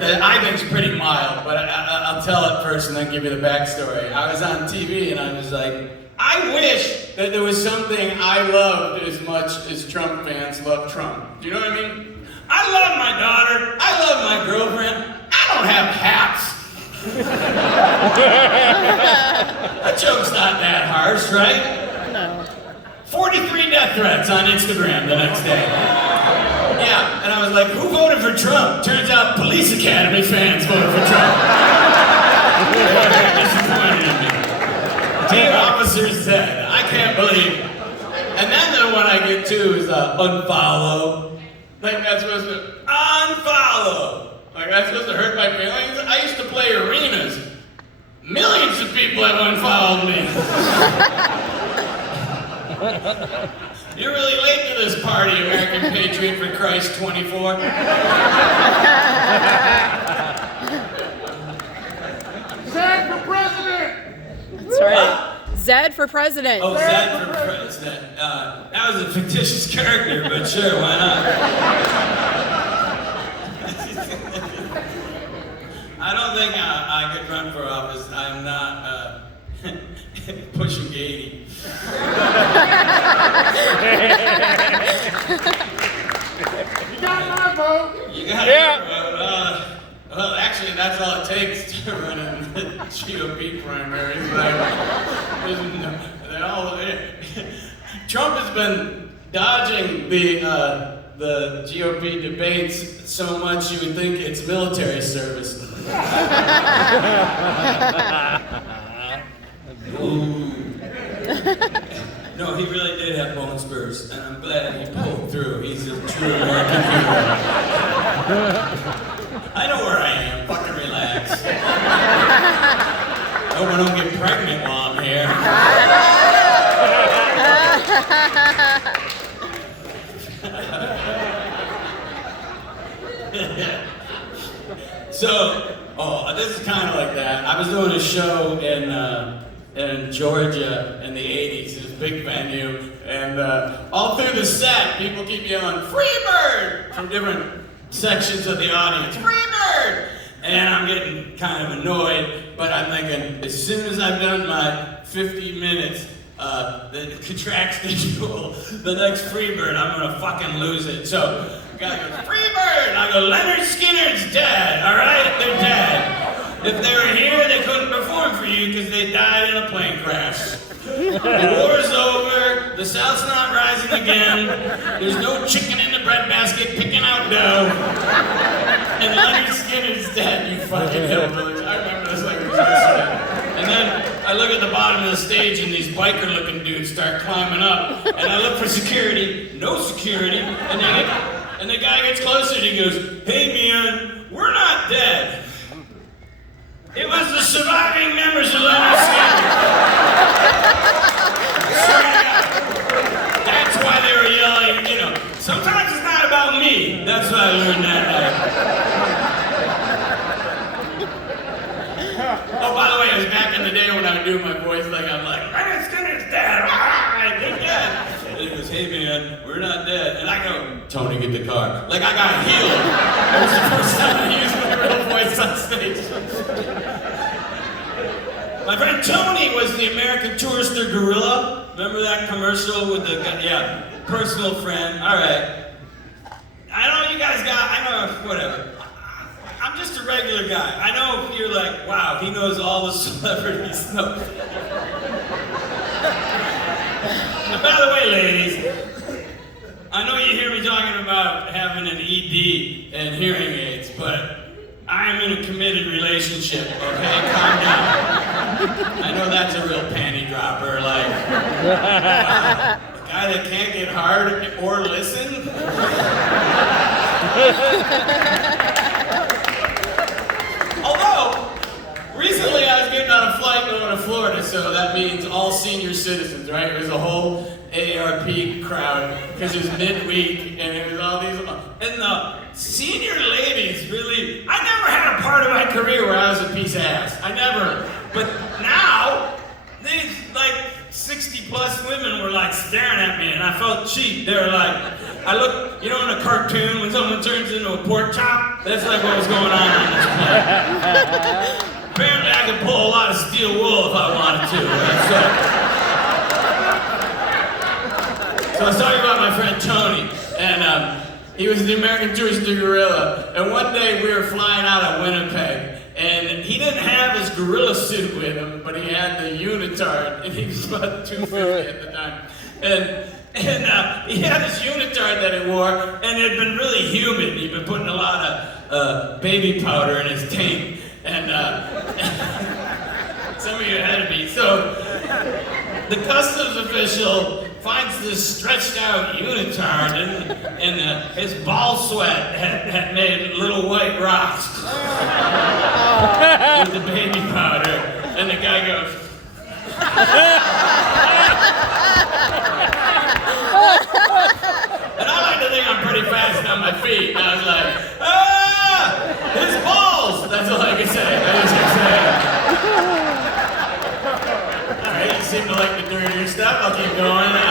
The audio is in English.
that I think is pretty mild, but I'll tell it first and then give you the backstory. I was on TV and I was like, I wish that there was something I loved as much as Trump fans love Trump. Do you know what I mean? I love my daughter. I love my girlfriend. I don't have hats. That joke's not that harsh, right? No. 43 death threats on Instagram the next day. Yeah, and I was like, who voted for Trump? Turns out Police Academy fans voted for Trump. They were very disappointed in me. Dear Officer Zed, I can't believe. And then the one I get to is unfollow. Like that's supposed to unfollow. Like that's supposed to hurt my feelings. I used to play arenas. Millions of people have unfollowed me. You're really late to this party, American Patriot for Christ 24. Zed for president! That's right. Zed for president. Oh, Zed for president. That was a fictitious character, but sure, why not? I don't think I could run for office. I'm not pushing 80. You got my vote! You got your vote. Well, actually, that's all it takes to run in the GOP primaries. Trump has been dodging the GOP debates so much you would think it's military service. Ooh. No, he really did have bone spurs, and I'm glad he pulled through. He's a true American hero. I know where I am. Fucking relax. Hope I don't get pregnant while I'm here. So, this is kind of like that. I was doing a show in Georgia in the 80s. It was a big venue, and all through the set, people keep yelling, "Freebird!" from different sections of the audience. "Freebird!" And I'm getting kind of annoyed, but I'm thinking, as soon as I've done my 50 minutes, the contract schedule, the next Freebird, I'm gonna fucking lose it. So, the guy goes, "Freebird!" And I go, "Leonard Skinner's dead, all right? They're dead. If they were here, they couldn't perform for you because they died in a plane crash. The war's over, the South's not rising again, there's no chicken in the breadbasket picking out dough, and Leonard Skinner's dead, you fucking hillbillies." I remember this like it was yesterday. And then I look at the bottom of the stage and these biker-looking dudes start climbing up, and I look for security, no security, and the guy gets closer and he goes, "Hey man, we're not dead. It was the surviving members of Leonard Skinner." That's why they were yelling, you know. Sometimes it's not about me. That's what I learned that night. Oh, by the way, it was back in the day when I would do my voice like I'm like, "Leonard Skinner's dead. They're dead." And he goes, "Hey man, we're not dead." And I go, "Tony, get the car." Like I got healed. That was the first time I used my real voice on stage. My friend Tony was the American Tourister gorilla. Remember that commercial with the guy? Yeah, personal friend. All right. I know you guys whatever. I'm just a regular guy. I know you're like, wow, he knows all the celebrities. No. And by the way, ladies, I know you hear me talking about having an ED and hearing aids, but I am in a committed relationship, okay? Calm down. I know that's a real panty dropper, like, wow, a guy that can't get hard or listen? Although, recently I was getting on a flight going to Florida, so that means all senior citizens, right? It was a whole AARP crowd, because it was midweek, and it was all these, and the senior ladies really, I never had a part of my career where I was a piece of ass. I never. But now, these like 60 plus women were like staring at me and I felt cheap. They were like, I look, you know in a cartoon when someone turns into a pork chop? That's like what was going on to steal wool if I wanted to. So I was talking about my friend Tony, and he was the American Twisted Gorilla. And one day we were flying out of Winnipeg, and he didn't have his gorilla suit with him, but he had the unitard, and he was about 250 at the time. And he had his unitard that he wore, and it had been really humid. He'd been putting a lot of baby powder in his tank, and some of you ahead of me. So the customs official finds this stretched out unitard, and his ball sweat had made little white rocks with the baby powder, and the guy goes, and I like to think I'm pretty fast on my feet, and I was like, his balls! That's all I could say. Alright, you seem to like the dirtier stuff, I'll keep going.